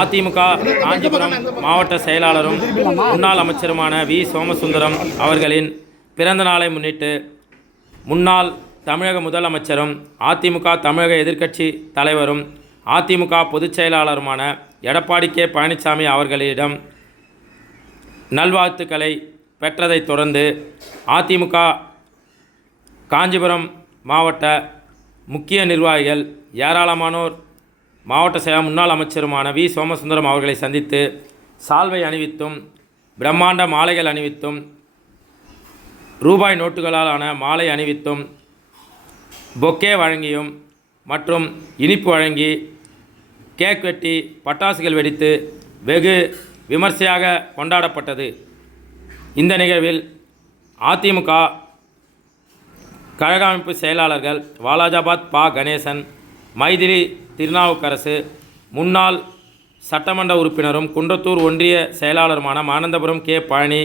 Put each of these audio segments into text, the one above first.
அதிமுக காஞ்சிபுரம் மாவட்ட செயலாளரும் முன்னாள் அமைச்சருமான வி சோமசுந்தரம் அவர்களின் பிறந்த நாளை முன்னிட்டு முன்னாள் தமிழக முதலமைச்சரும் அதிமுக தமிழக எதிர்க்கட்சி தலைவரும் அதிமுக பொதுச் செயலாளருமான எடப்பாடி கே பழனிசாமி அவர்களிடம் நல்வாழ்த்துக்களை பெற்றதைத் தொடர்ந்து அதிமுக காஞ்சிபுரம் மாவட்ட முக்கிய நிர்வாகிகள் ஏராளமானோர் மாவட்ட செயலாளர் முன்னாள் அமைச்சருமான வி சோமசுந்தரம் அவர்களை சந்தித்து சால்வை அணிவித்தும் பிரம்மாண்ட மாலைகள் அணிவித்தும் ரூபாய் நோட்டுகளாலான மாலை அணிவித்தும் பொக்கே வழங்கியும் மற்றும் இனிப்பு வழங்கி கேக் வெட்டி பட்டாசுகள் வெடித்து வெகு விமர்சையாக கொண்டாடப்பட்டது. இந்த நிகழ்வில் அதிமுக கழக அமைப்பு செயலாளர்கள் வாலாஜாபாத் பா கணேசன், மைதிலி திருநாவுக்கரசு, முன்னாள் சட்டமன்ற உறுப்பினரும் குன்றத்தூர் ஒன்றிய செயலாளருமான மானந்தபுரம் கே பழனி,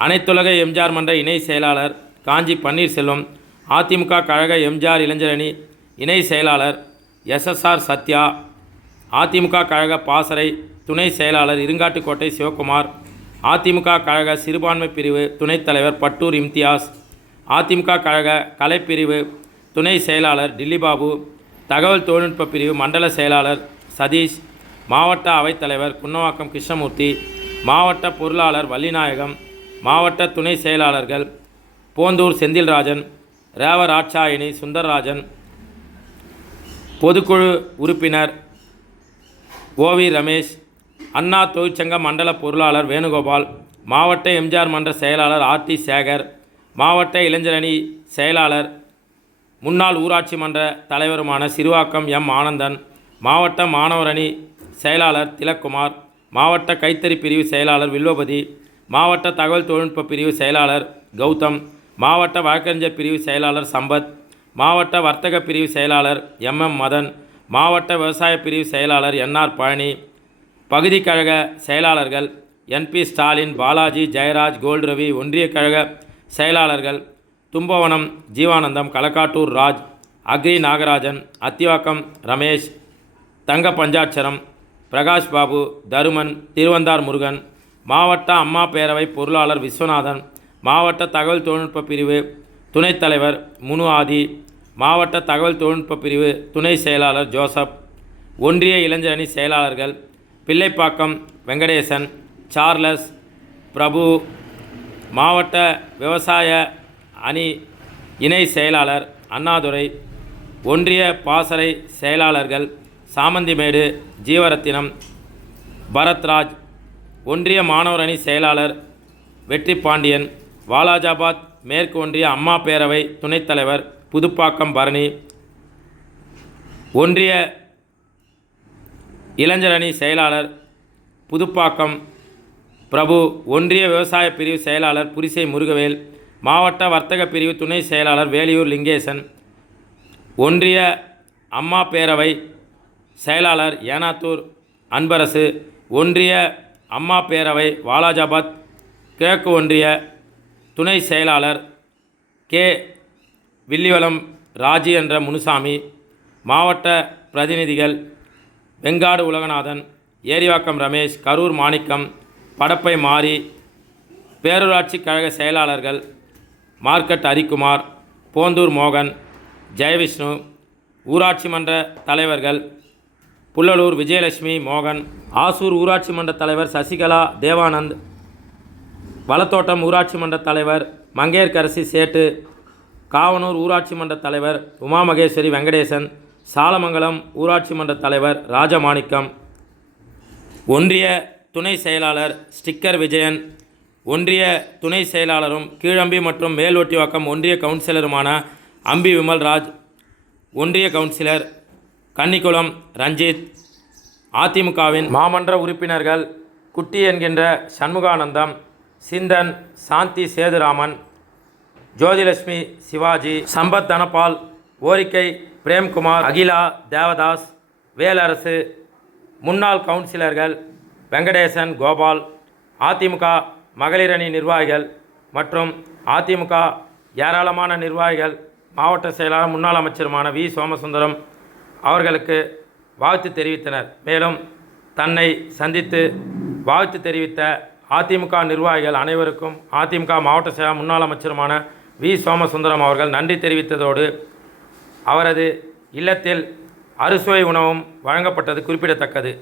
அனைத்துலக எம்ஜிஆர் மன்ற இணை செயலாளர் காஞ்சி பன்னீர்செல்வம், அதிமுக கழக எம்ஜிஆர் இளைஞரணி இணை செயலாளர் எஸ்எஸ்ஆர் சத்யா, அதிமுக கழக பாசறை துணை செயலாளர் இருங்காட்டுக்கோட்டை சிவகுமார், அதிமுக கழக சிறுபான்மை பிரிவு துணைத் தலைவர் பட்டூர் இம்தியாஸ், அதிமுக கழக கலைப்பிரிவு துணை செயலாளர் டில்லிபாபு, தகவல் தொழில்நுட்ப பிரிவு மண்டல செயலாளர் சதீஷ், மாவட்ட அவைத்தலைவர் குன்னவாக்கம் கிருஷ்ணமூர்த்தி, மாவட்ட பொருளாளர் வள்ளிநாயகம், மாவட்ட துணை செயலாளர்கள் போந்தூர் செந்தில்ராஜன், ரேவராட்சாயினி சுந்தர்ராஜன், பொதுக்குழு உறுப்பினர் ஓவி ரமேஷ், அண்ணா தொழிற்சங்க மண்டல பொருளாளர் வேணுகோபால், மாவட்ட எம்ஜிஆர் மன்ற செயலாளர் ஆர்டி சேகர், மாவட்ட இளைஞரணி செயலாளர் முன்னாள் ஊராட்சி மன்ற தலைவருமான சிறுவாக்கம் எம் ஆனந்தன், மாவட்ட மாணவர் அணி செயலாளர் திலக்குமார், மாவட்ட கைத்தறி பிரிவு செயலாளர் வில்வபதி, மாவட்ட தகவல் தொழில்நுட்ப பிரிவு செயலாளர் கௌதம், மாவட்ட வழக்கறிஞர் பிரிவு செயலாளர் சம்பத், மாவட்ட வர்த்தக பிரிவு செயலாளர் எம் மதன், மாவட்ட விவசாய பிரிவு செயலாளர் என்ஆர் பழனி, பகுதி கழக செயலாளர்கள் என்பி ஸ்டாலின், பாலாஜி, ஜெயராஜ், கோல்ரவி, ஒன்றிய கழக செயலாளர்கள் தும்பவனம் ஜீவானந்தம், களக்காட்டூர் ராஜ், அக்ரி நாகராஜன், அத்திவாக்கம் ரமேஷ், தங்க பஞ்சாட்சரம், பிரகாஷ் பாபு, தருமன், திருவந்தார் முருகன், மாவட்ட அம்மா பேரவை பொருளாளர் விஸ்வநாதன், மாவட்ட தகவல் தொழில்நுட்ப பிரிவு துணைத் தலைவர் முனு ஆதி, மாவட்ட தகவல் தொழில்நுட்ப பிரிவு துணை செயலாளர் ஜோசப், ஒன்றிய இளைஞரணி செயலாளர்கள் பிள்ளைப்பாக்கம் வெங்கடேசன், சார்லஸ், பிரபு, மாவட்ட விவசாய அணி இணை செயலாளர் அண்ணாதுரை, ஒன்றிய பாசறை செயலாளர்கள் சாமந்திமேடு ஜீவரத்தினம், பரத்ராஜ், ஒன்றிய மாணவர் அணி செயலாளர் வெற்றி பாண்டியன், வாலாஜாபாத் மேற்கு ஒன்றிய அம்மா பேரவை துணைத் தலைவர் புதுப்பாக்கம் பரணி, ஒன்றிய இளைஞர் அணி செயலாளர் புதுப்பாக்கம் பிரபு, ஒன்றிய விவசாய பிரிவு செயலாளர் புரிசை முருகவேல், மாவட்ட வர்த்தக பிரிவு துணை செயலாளர் வேலியூர் லிங்கேசன், ஒன்றிய அம்மா பேரவை செயலாளர் ஏனாத்தூர் அன்பரசு, ஒன்றிய அம்மா பேரவை வாலாஜாபாத் கிழக்கு ஒன்றிய துணை செயலாளர் கே வில்லிவலம் ராஜி என்ற முனுசாமி, மாவட்ட பிரதிநிதிகள் வெங்காடு உலகநாதன், ஏரிவாக்கம் ரமேஷ், கரூர் மாணிக்கம், படப்பை மாரி, பேரூராட்சி கழக செயலாளர்கள் மார்க்கெட் ஹரிக்குமார், போந்தூர் மோகன், ஜெயவிஷ்ணு, ஊராட்சி மன்ற தலைவர்கள் புல்லலூர் விஜயலட்சுமி மோகன், ஆசூர் ஊராட்சி மன்ற தலைவர் சசிகலா தேவானந்த், வளத்தோட்டம் ஊராட்சி மன்ற தலைவர் மங்கையர்கரசி சேட்டு, காவனூர் ஊராட்சி மன்ற தலைவர் உமா மகேஸ்வரி வெங்கடேசன், சாலமங்கலம் ஊராட்சி மன்ற தலைவர் ராஜமாணிக்கம், ஒன்றிய துணை செயலாளர் ஸ்டிக்கர் விஜயன், ஒன்றிய துணை செயலாளரும் கீழம்பி மற்றும் மேல்வொட்டிவாக்கம் ஒன்றிய கவுன்சிலருமான அம்பி விமல்ராஜ், ஒன்றிய கவுன்சிலர் கன்னிக்குளம் ரஞ்சித், அதிமுகவின் மாமன்ற உறுப்பினர்கள் குட்டி என்கின்ற சண்முகானந்தம், சிந்தன், சாந்தி சேதுராமன், ஜோதிலட்சுமி சிவாஜி, சம்பத் தனபால், ஓரிக்கை பிரேம்குமார், அகிலா தேவதாஸ், வேலரசு, முன்னாள் கவுன்சிலர்கள் வெங்கடேசன் கோபால், அதிமுக மகளிர் அணி நிர்வாகிகள் மற்றும் அதிமுக ஏராளமான நிர்வாகிகள், மாவட்ட செயலாளர் முன்னாள் அமைச்சருமான வி சோமசுந்தரம் அவர்களுக்கு வாழ்த்து தெரிவித்தனர். மேலும் தன்னை சந்தித்து வாழ்த்து தெரிவித்த அதிமுக நிர்வாகிகள் அனைவருக்கும் அதிமுக மாவட்ட செயலாளர் முன்னாள் அமைச்சருமான வி. சோமசுந்தரம் அவர்கள் நன்றி தெரிவித்ததோடு அவரது இல்லத்தில் அறுசுவை உணவும் வழங்கப்பட்டது குறிப்பிடத்தக்கது.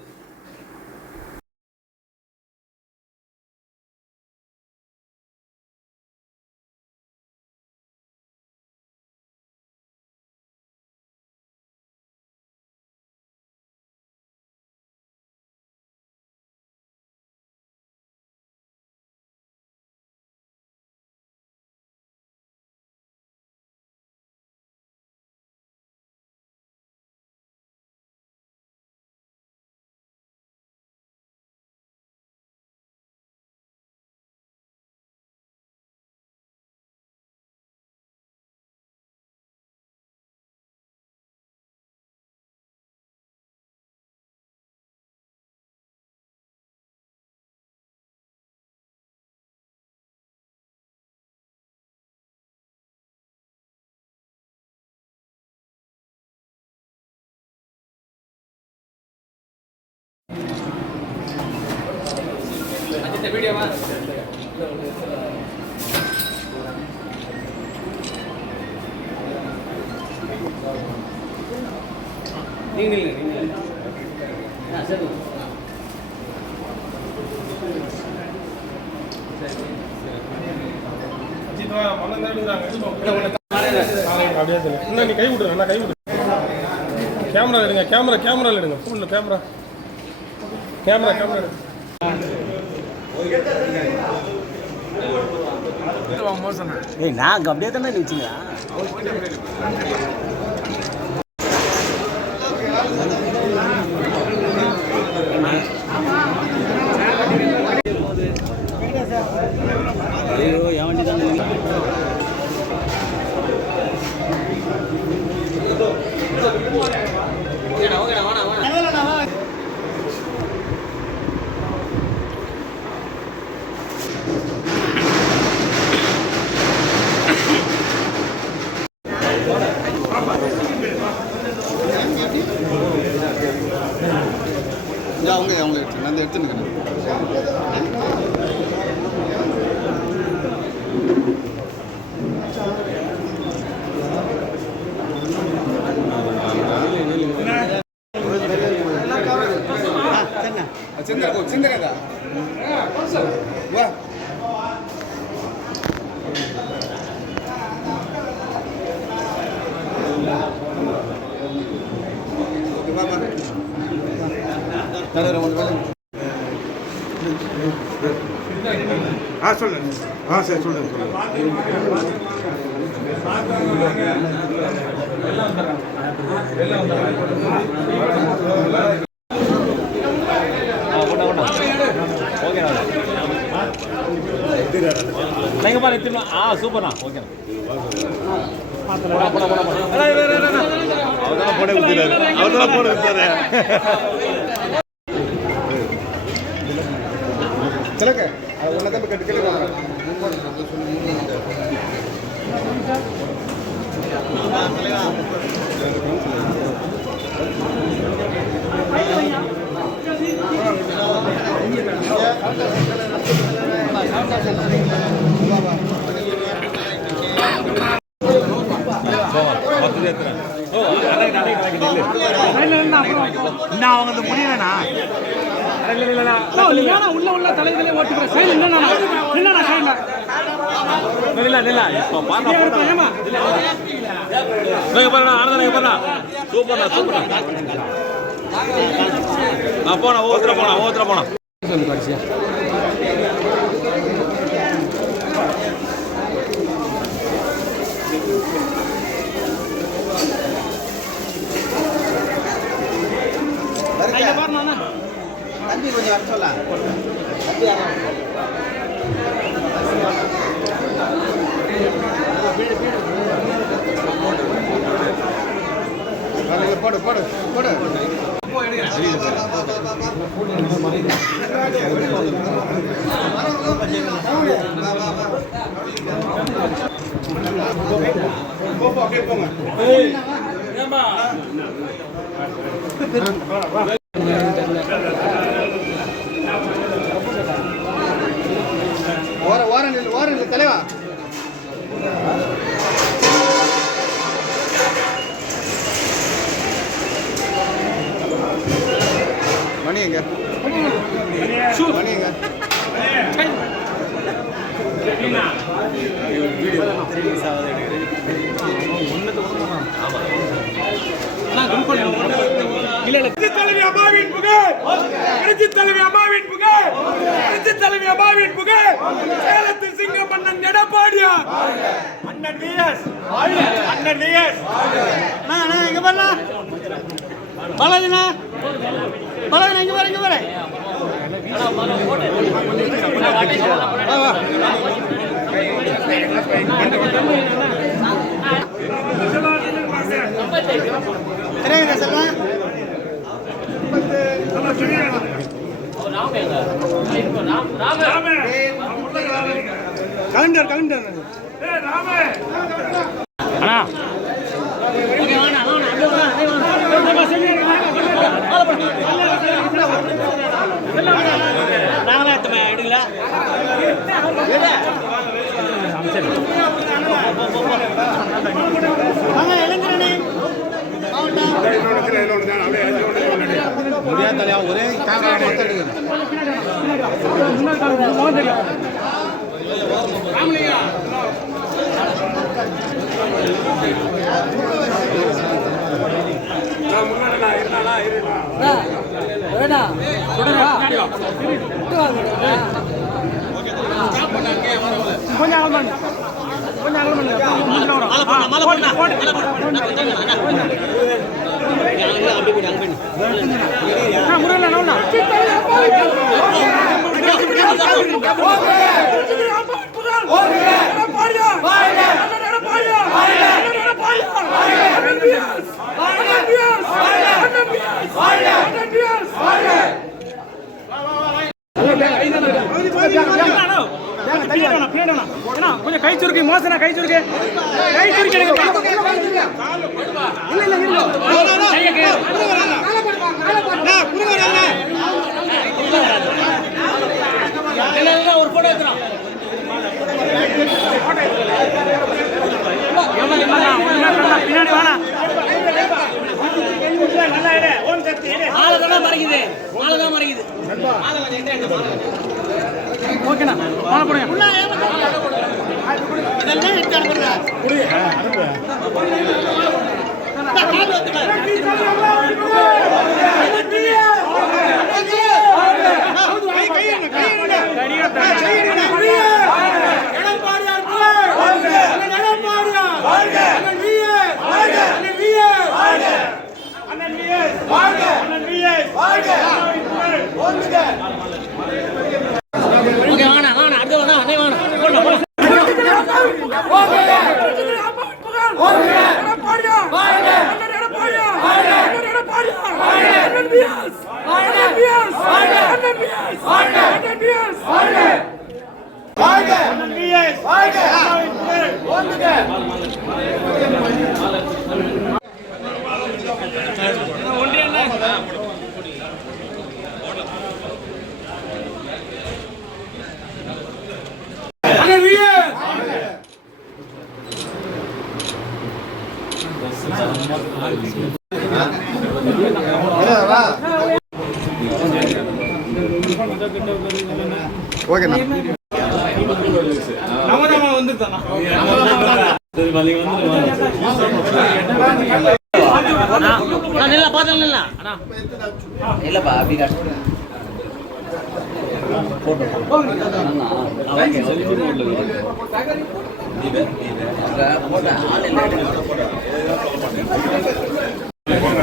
கை விடுங்க கை விடு கேமரா எடுங்க கேமரா எடுங்க ஃபோன்ல கேமரா எடுங்க நான் அப்படியே தானே நினைச்சீங்க ஐயோ என் வண்டி தான் அவங்க எடுத்து நான் எடுத்துன்னு சின்ன கதா வா சொல்லுங்க சரி சொல்லுங்க நீங்க பாரு சூப்பர்ண்ணா ஓகே அவர்தான் போட வித்தாரு சொல்லுங்க உன்னதான் கட்டு அவங்க முடியலண்ணா உள்ள தலைகளே ஓட்டுக்கிறேன் சூப்பர்ண்ணா போனா ஒவ்வொருத்தர போனா தம்பி கொஞ்சம் வர சொல்ல போடு போடு போடு போங்க மணி எங்க மணி எங்க தலைவி அம்மாவின் புகழ் தலைவி அம்மாவின் புகழ் தலைவி அம்மாவின் புகழ் சேலத்தில் சிங்க மன்னன் எடப்பாடியார் அண்ணன் விஎஸ் அண்ணன் விஎஸ் இங்க பாருங்க பாலாஜினா பாலாஜினா இங்க பாரு இங்க பாரு தெரியுங்க செல்வன் கலண்டர் கலண்டர் அண்ணா முடியாத ஒரே கேமரா மட்டும் எடுக்கணும் கொஞ்சம் அகலம் பண்ணு கொஞ்சம் அகலம் கொஞ்சம் கை சுருக்கு மோசனா கை சுருக்கு கை சுருக்கு ஒரு போட்டோ எடுத்துறோம் பின்னாடி வேணா ஆளுதான் மறைக்குது ஆளுதான் மறைக்குது ஓகேண்ணா மாலை போடுங்க இதெல்லாம் எடுத்து ஓகேண்ணா இல்லப்பா அப்படி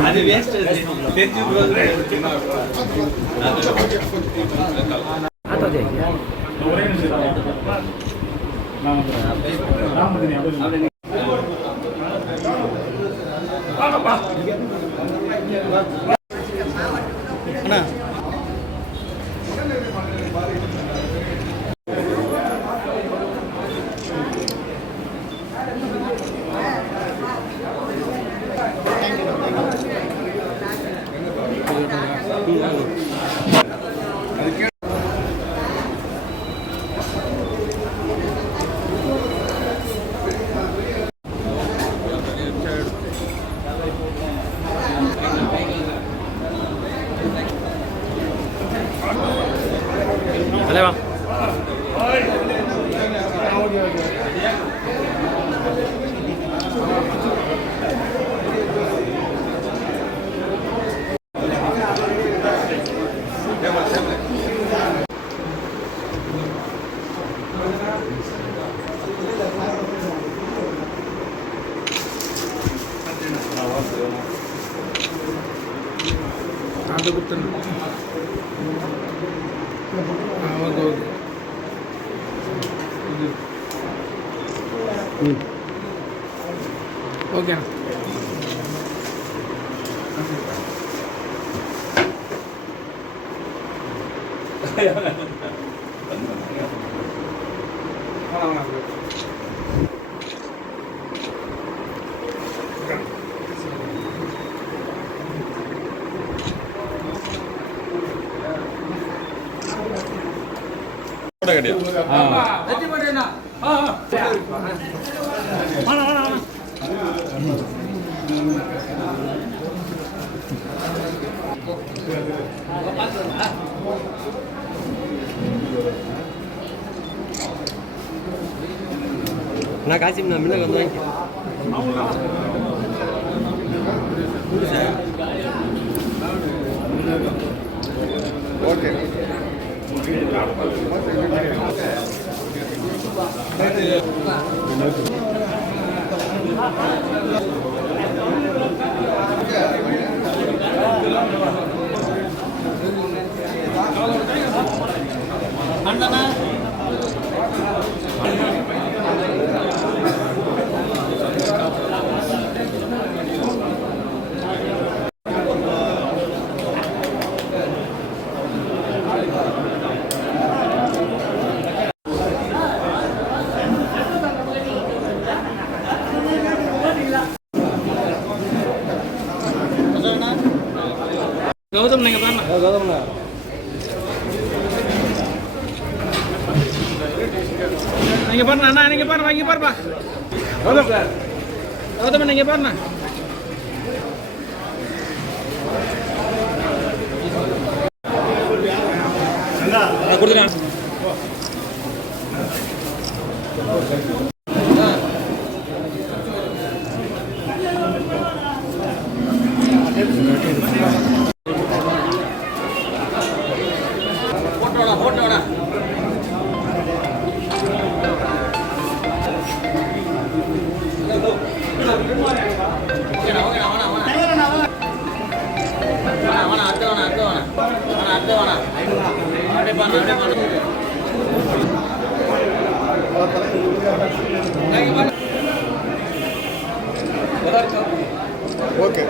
அது வேஸ்ட் அண்ணா தலைவா அது கொடுத்துருங்க. Okay okay. ஓகேண்ணா. நான் காசிம் நான் முன்ன வந்து ஓகே. கௌதம் நீங்கள் பாருண்ணா. கௌதம்ண்ணா நீங்கள் பாருண்ணா. அண்ணா நீங்கள் பாருண்ணா. இங்கே பாருப்பா. கௌதம் கௌதம் நீங்கள் பாருண்ணா. கொடுத்துட்டேன். ஓகே.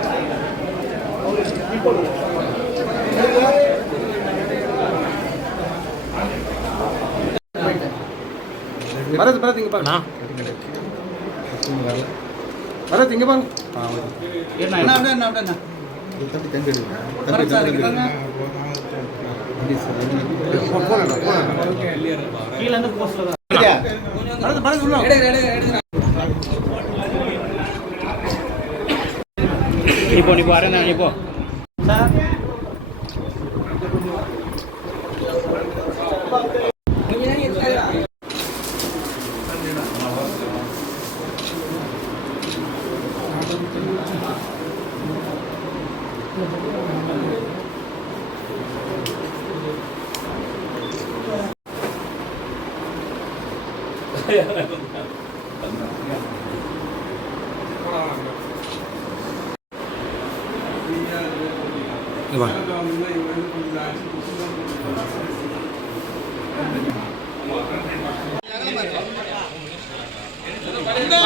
பரத் பரத் இங்கே பாருங்க. பரத் இங்கே பாருங்க. என்ன என்ன என்ன என்ன தம்பி கண்டு எடுங்க. பரத் சார் இங்க பாருங்க. கீழ இருந்து போஸ்ட்ல பரத் பரத் உள்ள எடு நீ போ அரேனா நீ போ சார்.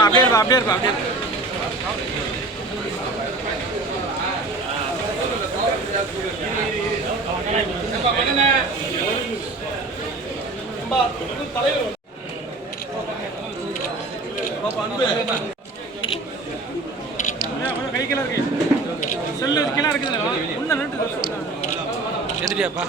அப்படியே இருப்பா. கை கீழே இருக்கு. செல்லு கீழே இருக்குதுல்ல. ஒன்று நின்று எதுடியாப்பா.